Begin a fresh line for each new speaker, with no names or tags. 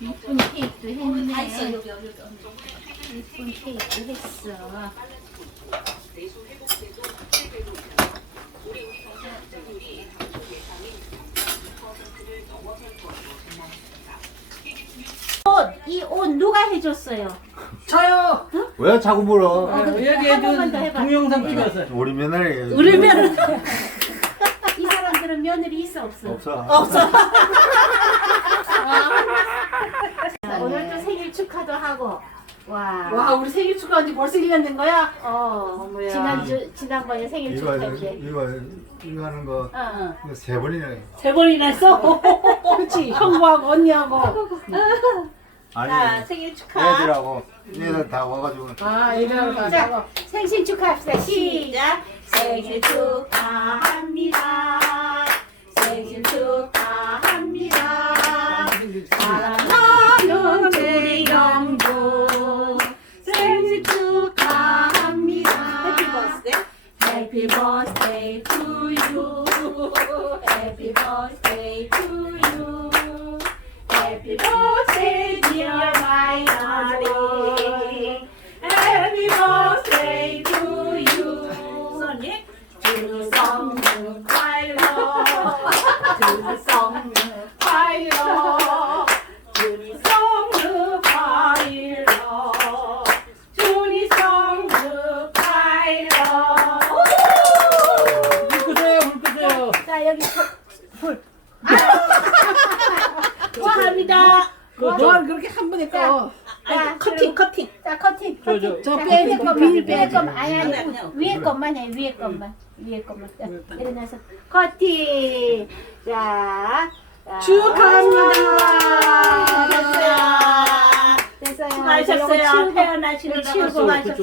이쁜 케이크도 했네.
여기.
이쁜 케이크 했어. 이 옷 누가 해줬어요?
저요.
왜 자꾸 물어?
여기
한 번만 더 해봐.
동영상 찍었어요.
우리 며느리.
우리 며느리. 이 사람들은 며느리 있어 없어?
없어.
오늘도 생일 축하도 하고.
와, 우리 생일 축하한 지 벌써 1년 된 거야? 어머야.
지난번에 생일
이거
축하했지.
이거 하는 거 이거 세 번이나 해.
3번이나 했어? 그치, 형부하고 언니하고.
아니
생일 축하.
애들하고 얘들 다 와가지고.
아, 애들하고 다
자,
잡아.
생신 축하합시다. 시작. 생일 축하합니다. 생일 축하합니다. 사랑하는 우리 영부 생일 축하합니다. Happy birthday to you. Happy birthday to you. Happy birthday dear my darling. Happy birthday to you. 손님.祝生日快乐，祝生日快乐，祝你生日快乐，祝你生日快乐。
물 끄세요, 물 끄세요.
자 여기 불. 축하합니다.
뭘 그렇게 한 번에 꺼.
자 커팅. 자 커팅.
저
자,
빼야 될
위에
거,
것만,
비닐
위에
빼야지.
것만. 아니 위에 것만 해. 위에 것만. 자, 일어나서 커팅. 자.
축하합니다.
됐어요.
수고하셨어요.
태어나시는
치우고
수고하셨어요.